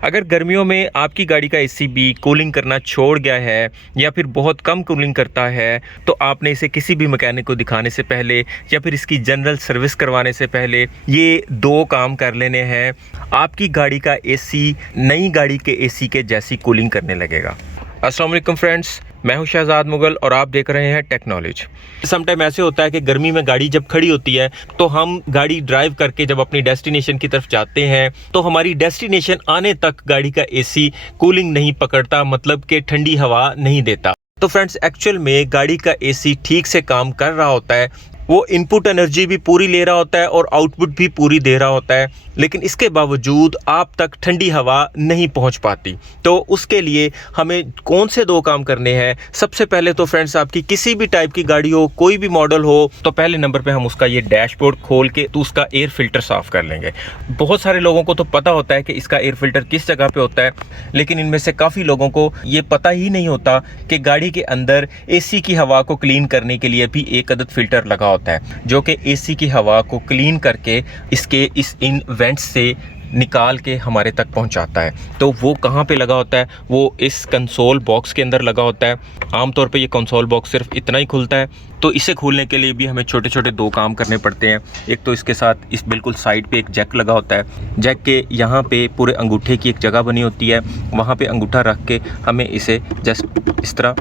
अगर गर्मियों में आपकी गाड़ी का एसी भी कूलिंग करना छोड़ गया है या फिर बहुत कम कूलिंग करता है, तो आपने इसे किसी भी मैकेनिक को दिखाने से पहले या फिर इसकी जनरल सर्विस करवाने से पहले ये 2 काम कर लेने हैं। आपकी गाड़ी का एसी नई गाड़ी के एसी के जैसी कूलिंग करने लगेगा। अस्सलाम वालेकुम फ्रेंड्स, मैं हूं शहजाद मुगल और आप देख रहे हैं टेक नॉलेज। समटाइम ऐसे होता है कि गर्मी में गाड़ी जब खड़ी होती है तो हम गाड़ी ड्राइव करके जब अपनी डेस्टिनेशन की तरफ जाते हैं तो हमारी डेस्टिनेशन आने तक गाड़ी का एसी कूलिंग नहीं पकड़ता, मतलब कि ठंडी हवा नहीं देता। तो फ्रेंड्स, एक्चुअल में गाड़ी का एसी ठीक से काम कर रहा होता है, वो इनपुट एनर्जी भी पूरी ले रहा होता है और आउटपुट भी पूरी दे रहा होता है, लेकिन इसके बावजूद आप तक ठंडी हवा नहीं पहुंच पाती। तो उसके लिए हमें कौन से 2 काम करने हैं? सबसे पहले तो फ्रेंड्स, आपकी किसी भी टाइप की गाड़ी हो, कोई भी मॉडल हो, तो पहले नंबर पे हम उसका ये डैशबोर्ड खोल के तो उसका एयर फिल्टर साफ़ कर लेंगे। बहुत सारे लोगों को तो पता होता है कि इसका एयर फिल्टर किस जगह पे होता है, लेकिन इनमें से काफ़ी लोगों को ये पता ही नहीं होता कि गाड़ी के अंदर एसी की हवा को क्लीन करने के लिए भी एक अदद फिल्टर लगा होता है, जो कि एसी की हवा को क्लीन करके इस इन वेंट्स से निकाल के हमारे तक पहुंचाता है। तो वो कहाँ पे लगा होता है? वो इस कंसोल बॉक्स के अंदर लगा होता है। आमतौर पे ये कंसोल बॉक्स सिर्फ इतना ही खुलता है, तो इसे खोलने के लिए भी हमें छोटे छोटे 2 काम करने पड़ते हैं। एक तो इसके साथ इस बिल्कुल साइड पे एक जैक लगा होता है। जैक के यहाँ पे पूरे अंगूठे की एक जगह बनी होती है, वहाँ पे अंगूठा रख के हमें इसे जस्ट इस तरह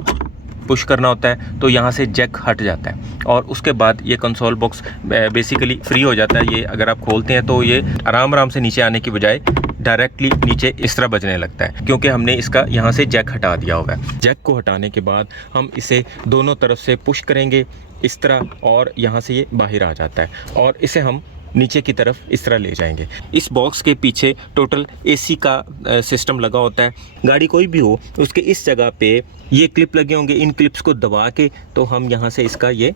पुश करना होता है, तो यहाँ से जैक हट जाता है और उसके बाद ये कंसोल बॉक्स बेसिकली फ्री हो जाता है। ये अगर आप खोलते हैं तो ये आराम से नीचे आने की बजाय डायरेक्टली नीचे इस तरह बजने लगता है, क्योंकि हमने इसका यहाँ से जैक हटा दिया होगा। जैक को हटाने के बाद हम इसे दोनों तरफ से पुश करेंगे इस तरह, और यहाँ से ये बाहर आ जाता है और इसे हम नीचे की तरफ इस तरह ले जाएंगे। इस बॉक्स के पीछे टोटल एसी का सिस्टम लगा होता है। गाड़ी कोई भी हो, उसके इस जगह पे ये क्लिप लगे होंगे। इन क्लिप्स को दबा के तो हम यहाँ से इसका ये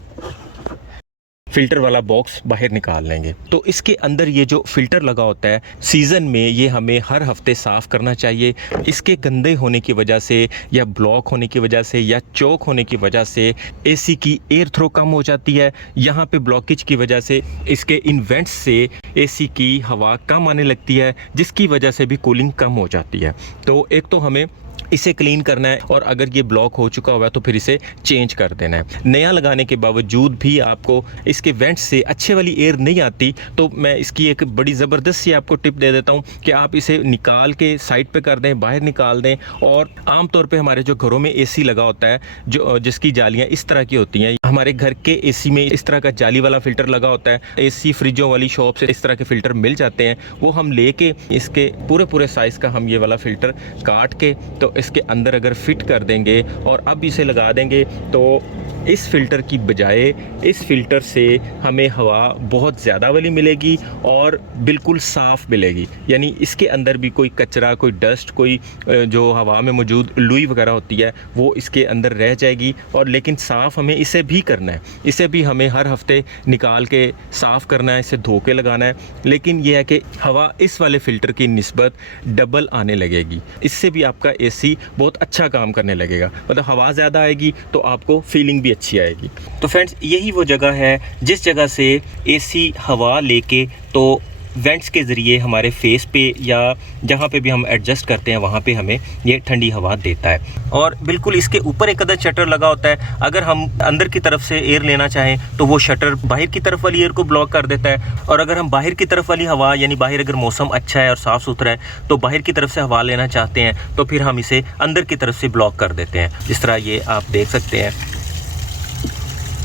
फिल्टर वाला बॉक्स बाहर निकाल लेंगे। तो इसके अंदर ये जो फिल्टर लगा होता है, सीज़न में ये हमें हर हफ्ते साफ़ करना चाहिए। इसके गंदे होने की वजह से या ब्लॉक होने की वजह से या चौक होने की वजह से एसी की एयर थ्रो कम हो जाती है। यहाँ पे ब्लॉकेज की वजह से इसके इन वेंट्स से एसी की हवा कम आने लगती है, जिसकी वजह से भी कूलिंग कम हो जाती है। तो एक तो हमें इसे क्लीन करना है, और अगर ये ब्लॉक हो चुका हुआ है तो फिर इसे चेंज कर देना है। नया लगाने के बावजूद भी आपको इसके वेंट्स से अच्छे वाली एयर नहीं आती, तो मैं इसकी एक बड़ी ज़बरदस्त सी आपको टिप दे देता हूँ कि आप इसे निकाल के साइड पे कर दें, बाहर निकाल दें। और आमतौर पे हमारे जो घरों में एसी लगा होता है, जो जिसकी जालियाँ इस तरह की होती हैं, हमारे घर के एसी में इस तरह का जाली वाला फ़िल्टर लगा होता है। एसी फ्रिजों वाली शॉप से इस तरह के फ़िल्टर मिल जाते हैं, वो हम लेके इसके पूरे साइज़ का हम ये वाला फ़िल्टर काट के तो इसके अंदर अगर फिट कर देंगे और अब इसे लगा देंगे, तो इस फ़िल्टर की बजाय इस फ़िल्टर से हमें हवा बहुत ज़्यादा वाली मिलेगी और बिल्कुल साफ़ मिलेगी। यानी इसके अंदर भी कोई कचरा, कोई डस्ट, कोई जो हवा में मौजूद लुई वगैरह होती है वो इसके अंदर रह जाएगी। और लेकिन साफ़ हमें इसे भी करना है, इसे भी हमें हर हफ्ते निकाल के साफ़ करना है, इसे धो के लगाना है। लेकिन यह है कि हवा इस वाले फ़िल्टर की निस्बत डबल आने लगेगी। इससे भी आपका एसी बहुत अच्छा काम करने लगेगा, मतलब हवा ज़्यादा आएगी तो आपको फीलिंग भी अच्छी आएगी। तो फ्रेंड्स, यही वो जगह है जिस जगह से एसी हवा लेके तो वेंट्स के ज़रिए हमारे फेस पे या जहाँ पे भी हम एडजस्ट करते हैं वहाँ पे हमें ये ठंडी हवा देता है। और बिल्कुल इसके ऊपर एक अदद शटर लगा होता है। अगर हम अंदर की तरफ से एयर लेना चाहें तो वो शटर बाहर की तरफ वाली एयर को ब्लॉक कर देता है, और अगर हम बाहर की तरफ वाली हवा, यानी बाहर अगर मौसम अच्छा है और साफ़ सुथरा है तो बाहर की तरफ से हवा लेना चाहते हैं तो फिर हम इसे अंदर की तरफ से ब्लॉक कर देते हैं। जिस तरह ये आप देख सकते हैं,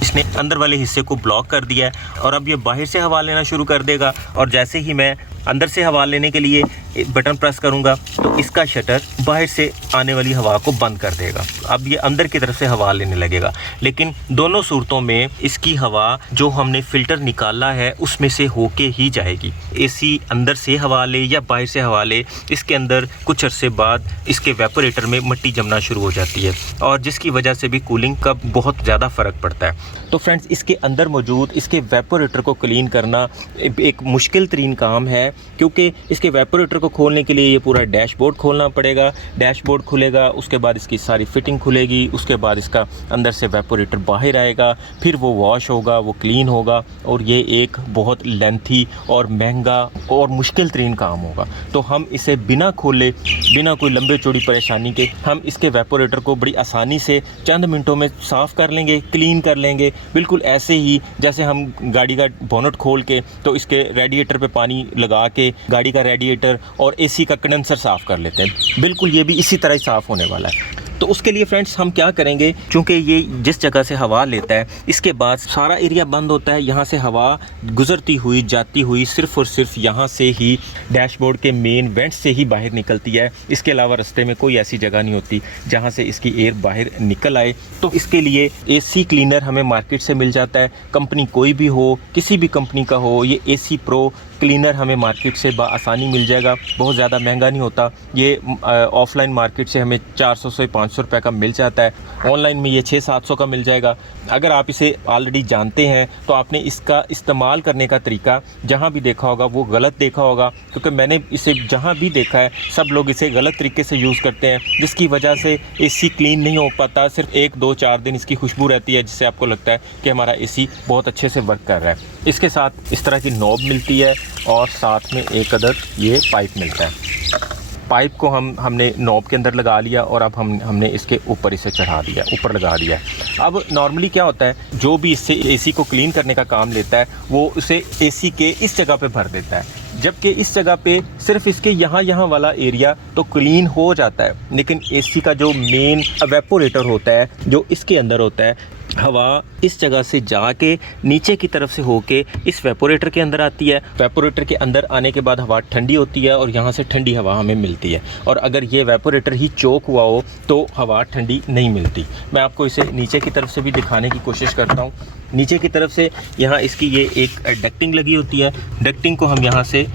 इसने अंदर वाले हिस्से को ब्लॉक कर दिया है और अब ये बाहर से हवा लेना शुरू कर देगा। और जैसे ही मैं अंदर से हवा लेने के लिए बटन प्रेस करूंगा तो इसका शटर बाहर से आने वाली हवा को बंद कर देगा। अब ये अंदर की तरफ से हवा लेने लगेगा। लेकिन दोनों सूरतों में इसकी हवा जो हमने फ़िल्टर निकाला है उसमें से होके ही जाएगी। एसी अंदर से हवा ले या बाहर से हवा ले, इसके अंदर कुछ अरसे बाद इसके वेपोरेटर में मिट्टी जमना शुरू हो जाती है, और जिसकी वजह से भी कूलिंग का बहुत ज़्यादा फ़र्क पड़ता है। तो फ्रेंड्स, इसके अंदर मौजूद इसके वेपोरेटर को क्लीन करना एक मुश्किल तरीन काम है, क्योंकि इसके वेपोरेटर को खोलने के लिए ये पूरा डैशबोर्ड खोलना पड़ेगा। डैशबोर्ड खुलेगा, उसके बाद इसकी सारी फिटिंग खुलेगी, उसके बाद इसका अंदर से वेपोरेटर बाहर आएगा, फिर वो वॉश होगा, वो क्लीन होगा, और ये एक बहुत लेंथी और महंगा और मुश्किल तरीन काम होगा। तो हम इसे बिना खोले, बिना कोई लंबे चौड़ी परेशानी के, हम इसके वेपोरेटर को बड़ी आसानी से चंद मिनटों में साफ़ कर लेंगे, क्लीन कर लेंगे, बिल्कुल ऐसे ही जैसे हम गाड़ी का बोनट खोल के तो इसके रेडिएटर पे पानी लगा के गाड़ी का रेडिएटर और एसी का कंडेंसर साफ़ कर लेते हैं, बिल्कुल ये भी इसी तरह ही साफ़ होने वाला है। तो उसके लिए फ्रेंड्स हम क्या करेंगे, चूँकि ये जिस जगह से हवा लेता है इसके बाद सारा एरिया बंद होता है, यहाँ से हवा गुजरती हुई जाती हुई सिर्फ़ और सिर्फ यहाँ से ही डैशबोर्ड के मेन वेंट से ही बाहर निकलती है। इसके अलावा रास्ते में कोई ऐसी जगह नहीं होती जहाँ से इसकी एयर बाहर निकल आए। तो इसके लिए एसी क्लीनर हमें मार्केट से मिल जाता है, कंपनी कोई भी हो, किसी भी कंपनी का हो, ये एसी प्रो क्लीनर हमें मार्केट से आसानी मिल जाएगा, बहुत ज़्यादा महंगा नहीं होता। ये ऑफ़लाइन मार्केट से हमें 400 से 500 रुपये का मिल जाता है, ऑनलाइन में ये 600-700 का मिल जाएगा। अगर आप इसे ऑलरेडी जानते हैं तो आपने इसका इस्तेमाल करने का तरीका जहाँ भी देखा होगा वो गलत देखा होगा, क्योंकि मैंने इसे जहाँ भी देखा है सब लोग इसे गलत तरीके से यूज़ करते हैं, जिसकी वजह से एसी क्लीन नहीं हो पाता। सिर्फ 1-2-4 दिन इसकी खुशबू रहती है, जिससे आपको लगता है कि हमारा एसी बहुत अच्छे से वर्क कर रहा है। इसके साथ इस तरह की नॉब मिलती है और साथ में एक अदद ये पाइप मिलता है। पाइप को हमने नॉब के अंदर लगा लिया और अब हमने इसके ऊपर इसे चढ़ा दिया, ऊपर लगा दिया। अब नॉर्मली क्या होता है, जो भी इससे एसी को क्लीन करने का काम लेता है वो उसे एसी के इस जगह पे भर देता है, जबकि इस जगह पे सिर्फ इसके यहाँ वाला एरिया तो क्लीन हो जाता है, लेकिन एसी का जो मेन वेपोरेटर होता है जो इसके अंदर होता है, हवा इस जगह से जाके नीचे की तरफ से होके इस वेपोरेटर के अंदर आती है। वेपोरेटर के अंदर आने के बाद हवा ठंडी होती है और यहाँ से ठंडी हवा हमें मिलती है, और अगर ये वेपोरेटर ही चोक हुआ हो तो हवा ठंडी नहीं मिलती। मैं आपको इसे नीचे की तरफ से भी दिखाने की कोशिश करता हूँ। नीचे की तरफ से यहाँ इसकी ये एक डक्टिंग लगी होती है, डक्टिंग को हम यहाँ से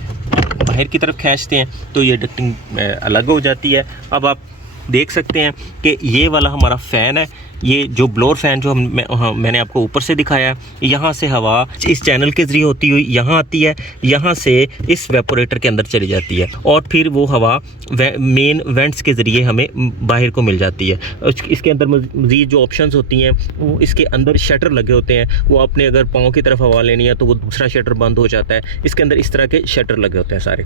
बाहर की तरफ खींचते हैं तो ये डक्टिंग अलग हो जाती है। अब आप देख सकते हैं कि ये वाला हमारा फ़ैन है, ये जो ब्लोअर फ़ैन जो मैंने आपको ऊपर से दिखाया है, यहाँ से हवा इस चैनल के ज़रिए होती हुई यहाँ आती है, यहाँ से इस वेपोरेटर के अंदर चली जाती है और फिर वो हवा मेन वेंट्स के ज़रिए हमें बाहर को मिल जाती है। इसके अंदर मज़ीद जो ऑप्शंस होती हैं वो इसके अंदर शटर लगे होते हैं, वो आपने अगर पाँव की तरफ हवा लेनी है तो वो दूसरा शटर बंद हो जाता है। इसके अंदर इस तरह के शटर लगे होते हैं सारे,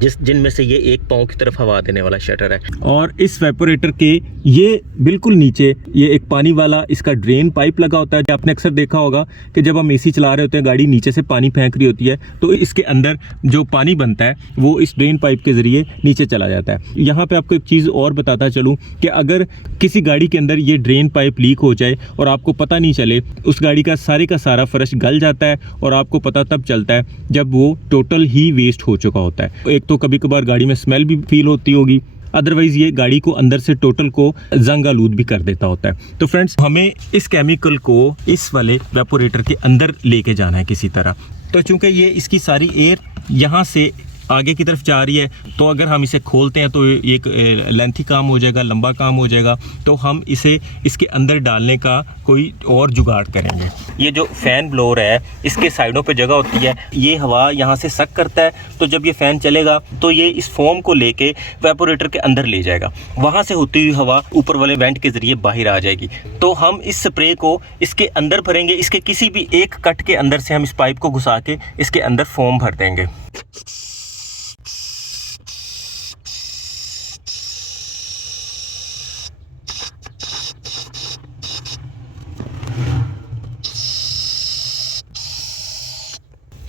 जिनमें से ये एक पाँव की तरफ हवा देने वाला शटर है। और इस वेपोरेटर के ये बिल्कुल नीचे ये एक पानी वाला इसका ड्रेन पाइप लगा होता है। आपने अक्सर देखा होगा कि जब हम एसी चला रहे होते हैं, गाड़ी नीचे से पानी फेंक रही होती है, तो इसके अंदर जो पानी बनता है वो इस ड्रेन पाइप के ज़रिए नीचे चला जाता है। यहाँ पे आपको एक चीज़ और बताता चलूँ कि अगर किसी गाड़ी के अंदर ये ड्रेन पाइप लीक हो जाए और आपको पता नहीं चले, उस गाड़ी का सारा फर्श गल जाता है और आपको पता तब चलता है जब वो टोटल ही वेस्ट हो चुका होता है। एक तो कभी कभार गाड़ी में स्मेल भी फील होती होगी, अदरवाइज़ ये गाड़ी को अंदर से टोटल को जंग आलूद भी कर देता होता है। तो फ्रेंड्स, हमें इस केमिकल को इस वाले वेपोरेटर के अंदर लेके जाना है किसी तरह। तो चूंकि ये इसकी सारी एयर यहाँ से आगे की तरफ जा रही है, तो अगर हम इसे खोलते हैं तो एक लेंथी काम हो जाएगा, लंबा काम हो जाएगा। तो हम इसे इसके अंदर डालने का कोई और जुगाड़ करेंगे। ये जो फ़ैन ब्लोअर है इसके साइडों पे जगह होती है, ये हवा यहाँ से सक करता है, तो जब ये फ़ैन चलेगा तो ये इस फोम को लेके वेपोरेटर के अंदर ले जाएगा, वहाँ से होती हुई हवा ऊपर वाले वेंट के ज़रिए बाहर आ जाएगी। तो हम इस स्प्रे को इसके अंदर भरेंगे, इसके किसी भी एक कट के अंदर से हम इस पाइप को घुसा के इसके अंदर फोम भर देंगे।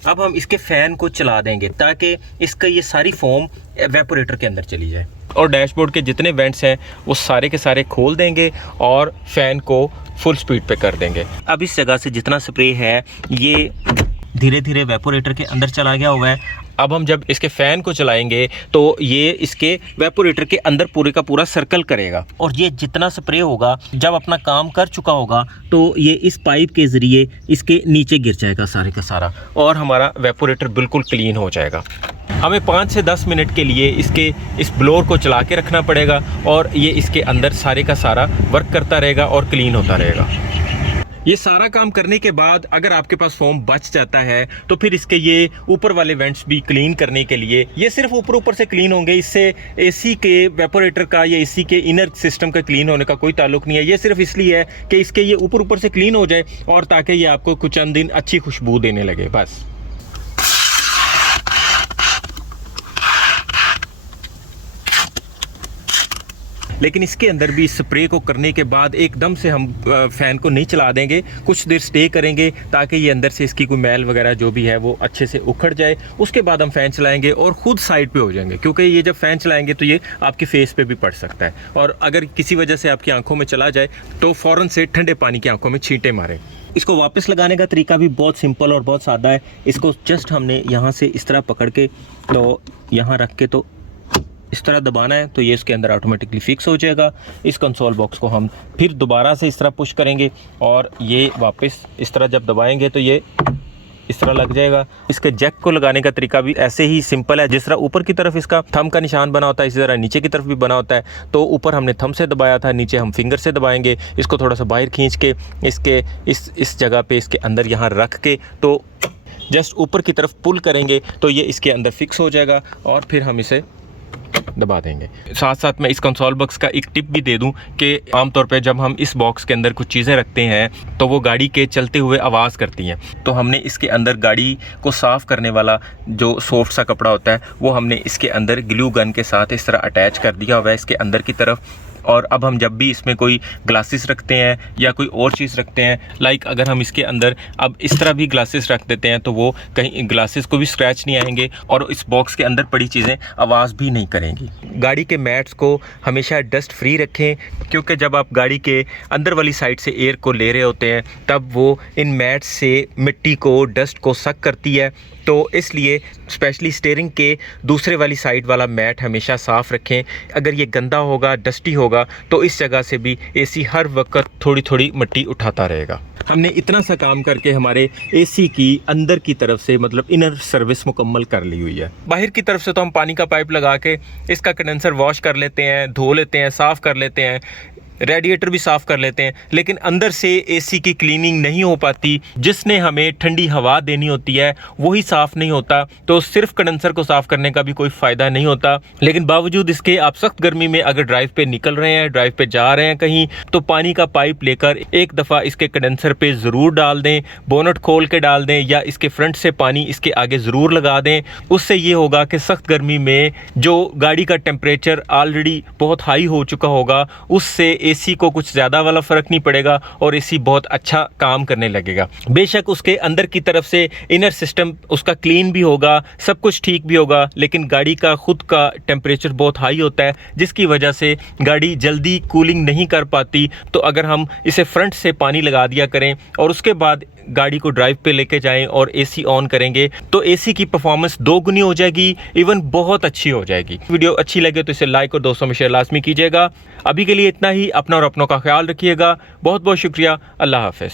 अब हम इसके फ़ैन को चला देंगे ताकि इसका ये सारी फोम वेपोरेटर के अंदर चली जाए, और डैशबोर्ड के जितने वेंट्स हैं वो सारे के सारे खोल देंगे और फ़ैन को फुल स्पीड पे कर देंगे। अब इस जगह से जितना स्प्रे है ये धीरे धीरे वेपोरेटर के अंदर चला गया हुआ है। अब हम जब इसके फ़ैन को चलाएंगे तो ये इसके वेपोरेटर के अंदर पूरे का पूरा सर्कल करेगा, और ये जितना स्प्रे होगा जब अपना काम कर चुका होगा तो ये इस पाइप के ज़रिए इसके नीचे गिर जाएगा सारे का सारा, और हमारा वेपोरेटर बिल्कुल क्लीन हो जाएगा। हमें 5 से 10 मिनट के लिए इस ब्लोअर को चला के रखना पड़ेगा और ये इसके अंदर सारे का सारा वर्क करता रहेगा और क्लीन होता रहेगा। ये सारा काम करने के बाद अगर आपके पास फोम बच जाता है तो फिर इसके ये ऊपर वाले वेंट्स भी क्लीन करने के लिए, ये सिर्फ ऊपर से क्लीन होंगे, इससे एसी के वेपोरेटर का या एसी के इनर सिस्टम का क्लीन होने का कोई ताल्लुक नहीं है। ये सिर्फ इसलिए है कि इसके ये ऊपर से क्लीन हो जाए और ताकि ये आपको कुछ चंद दिन अच्छी खुशबू देने लगे बस। लेकिन इसके अंदर भी स्प्रे को करने के बाद एकदम से हम फ़ैन को नहीं चला देंगे, कुछ देर स्टे करेंगे ताकि ये अंदर से इसकी कोई मैल वगैरह जो भी है वो अच्छे से उखड़ जाए। उसके बाद हम फ़ैन चलाएंगे और ख़ुद साइड पे हो जाएंगे, क्योंकि ये जब फ़ैन चलाएंगे तो ये आपके फेस पे भी पड़ सकता है और अगर किसी वजह से आपकी आंखों में चला जाए तो फ़ौरन से ठंडे पानी की आंखों में छींटे मारें। इसको वापस लगाने का तरीका भी बहुत सिंपल और बहुत सादा है। इसको जस्ट हमने यहाँ से इस तरह पकड़ के तो यहाँ रख के तो इस तरह दबाना है तो ये इसके अंदर ऑटोमेटिकली फिक्स हो जाएगा। इस कंसोल बॉक्स को हम फिर दोबारा से इस तरह पुश करेंगे और ये वापस इस तरह जब दबाएंगे तो ये इस तरह लग जाएगा। इसके जैक को लगाने का तरीका भी ऐसे ही सिंपल है। जिस तरह ऊपर की तरफ इसका थंब का निशान बना होता है, इसी तरह नीचे की तरफ भी बना होता है। तो ऊपर हमने थंब से दबाया था, नीचे हम फिंगर से दबाएंगे। इसको थोड़ा सा बाहर खींच के इसके इस जगह पे इसके अंदर यहाँ रख के तो जस्ट ऊपर की तरफ पुल करेंगे तो ये इसके अंदर फिक्स हो जाएगा और फिर हम इसे दबा देंगे। साथ साथ मैं इस कंसोल बॉक्स का एक टिप भी दे दूं कि आमतौर पे जब हम इस बॉक्स के अंदर कुछ चीज़ें रखते हैं तो वो गाड़ी के चलते हुए आवाज़ करती हैं। तो हमने इसके अंदर गाड़ी को साफ़ करने वाला जो सॉफ्ट सा कपड़ा होता है वो हमने इसके अंदर ग्लू गन के साथ इस तरह अटैच कर दिया हुआ है इसके अंदर की तरफ। और अब हम जब भी इसमें कोई ग्लासेस रखते हैं या कोई और चीज़ रखते हैं, लाइक अगर हम इसके अंदर अब इस तरह भी ग्लासेस रख देते हैं तो वो कहीं ग्लासेस को भी स्क्रैच नहीं आएंगे और इस बॉक्स के अंदर पड़ी चीज़ें आवाज़ भी नहीं करेंगी। गाड़ी के मैट्स को हमेशा डस्ट फ्री रखें, क्योंकि जब आप गाड़ी के अंदर वाली साइड से एयर को ले रहे होते हैं तब वो इन मैट्स से मिट्टी को, डस्ट को सक करती है। तो इसलिए स्पेशली स्टीयरिंग के दूसरे वाली साइड वाला मैट हमेशा साफ़ रखें। अगर ये गंदा होगा, डस्टी होगा तो इस जगह से भी एसी हर वक्त थोड़ी थोड़ी मिट्टी उठाता रहेगा। हमने इतना सा काम करके हमारे एसी की अंदर की तरफ से मतलब इनर सर्विस मुकम्मल कर ली हुई है। बाहर की तरफ से तो हम पानी का पाइप लगा के इसका कंडेंसर वॉश कर लेते हैं, धो लेते हैं, साफ़ कर लेते हैं, रेडिएटर भी साफ़ कर लेते हैं, लेकिन अंदर से एसी की क्लीनिंग नहीं हो पाती। जिसने हमें ठंडी हवा देनी होती है वही साफ़ नहीं होता, तो सिर्फ कंडेंसर को साफ़ करने का भी कोई फ़ायदा नहीं होता। लेकिन बावजूद इसके आप सख्त गर्मी में अगर ड्राइव पे निकल रहे हैं, ड्राइव पे जा रहे हैं कहीं, तो पानी का पाइप लेकर एक दफ़ा इसके कंडेंसर पे ज़रूर डाल दें, बोनट खोल के डाल दें या इसके फ्रंट से पानी इसके आगे ज़रूर लगा दें। उससे ये होगा कि सख्त गर्मी में जो गाड़ी का टेम्परेचर ऑलरेडी बहुत हाई हो चुका होगा उससे एसी को कुछ ज़्यादा वाला फ़र्क नहीं पड़ेगा और एसी बहुत अच्छा काम करने लगेगा। बेशक उसके अंदर की तरफ से इनर सिस्टम उसका क्लीन भी होगा, सब कुछ ठीक भी होगा, लेकिन गाड़ी का खुद का टेम्परेचर बहुत हाई होता है जिसकी वजह से गाड़ी जल्दी कूलिंग नहीं कर पाती। तो अगर हम इसे फ्रंट से पानी लगा दिया करें और उसके बाद गाड़ी को ड्राइव पे लेके जाएं और एसी ऑन करेंगे तो एसी की परफॉर्मेंस 2 गुनी हो जाएगी, इवन बहुत अच्छी हो जाएगी। वीडियो अच्छी लगे तो इसे लाइक और दोस्तों में शेयर लाजमी कीजिएगा। अभी के लिए इतना ही। अपना और अपनों का ख्याल रखिएगा। बहुत बहुत शुक्रिया। अल्लाह हाफ़िज़।